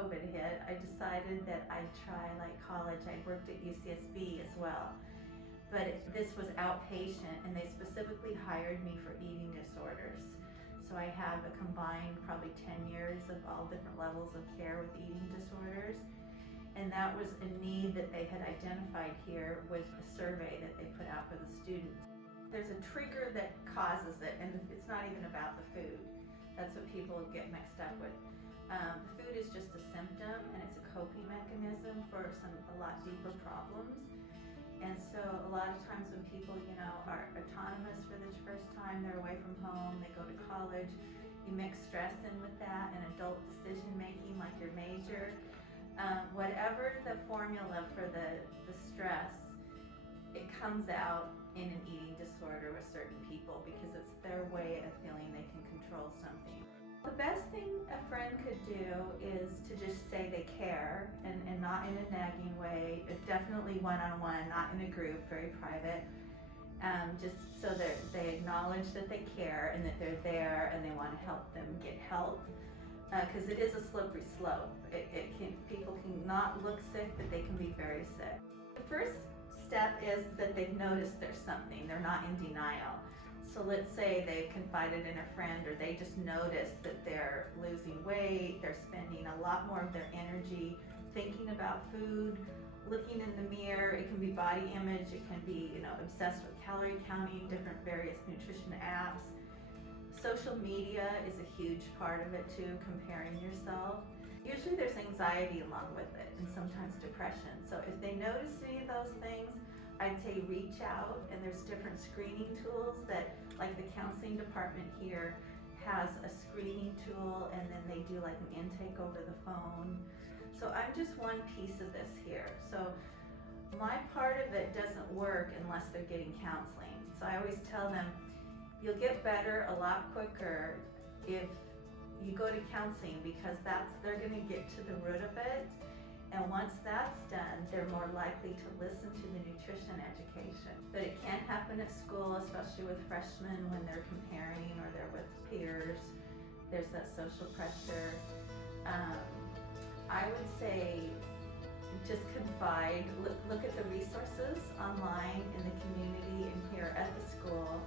COVID hit, I decided that I'd try like college. I worked at UCSB as well, but this was outpatient, and they specifically hired me for eating disorders. So I have a combined probably 10 years of all different levels of care with eating disorders. And that was a need that they had identified here with a survey that they put out for the students. There's a trigger that causes it, and it's not even about the food. That's what people get mixed up with. The food is just a symptom, and it's a coping mechanism for a lot deeper problems. And so a lot of times when people, are autonomous for the first time, they're away from home, they go to college, you mix stress in with that and adult decision making like your major. Whatever the formula for the stress, it comes out in an eating disorder with certain people because it's their way of feeling they can control something. The best thing a friend could do is to just say they care, and not in a nagging way, definitely one-on-one, not in a group, very private, just so that they acknowledge that they care and that they're there and they want to help them get help. Because it is a slippery slope. People can not look sick, but they can be very sick. The first step is that they've noticed there's something, they're not in denial. So let's say they've confided in a friend, or they just noticed that they're losing weight, they're spending a lot more of their energy thinking about food, looking in the mirror. It can be body image, it can be obsessed with calorie counting, different various nutrition apps. Social media is a huge part of it too, comparing yourself. Usually there's anxiety along with it, and sometimes depression. So if they notice any of those things, I'd say reach out, and there's different screening tools that, like the counseling department here has a screening tool, and then they do like an intake over the phone. So I'm just one piece of this here. So my part of it doesn't work unless they're getting counseling. So I always tell them, you'll get better a lot quicker if you go to counseling, because they're going to get to the root of it. And once that's done, they're more likely to listen to the nutrition education. But it can happen at school, especially with freshmen when they're comparing or they're with peers. There's that social pressure. I would say just confide, look at the resources online in the community and here at the school.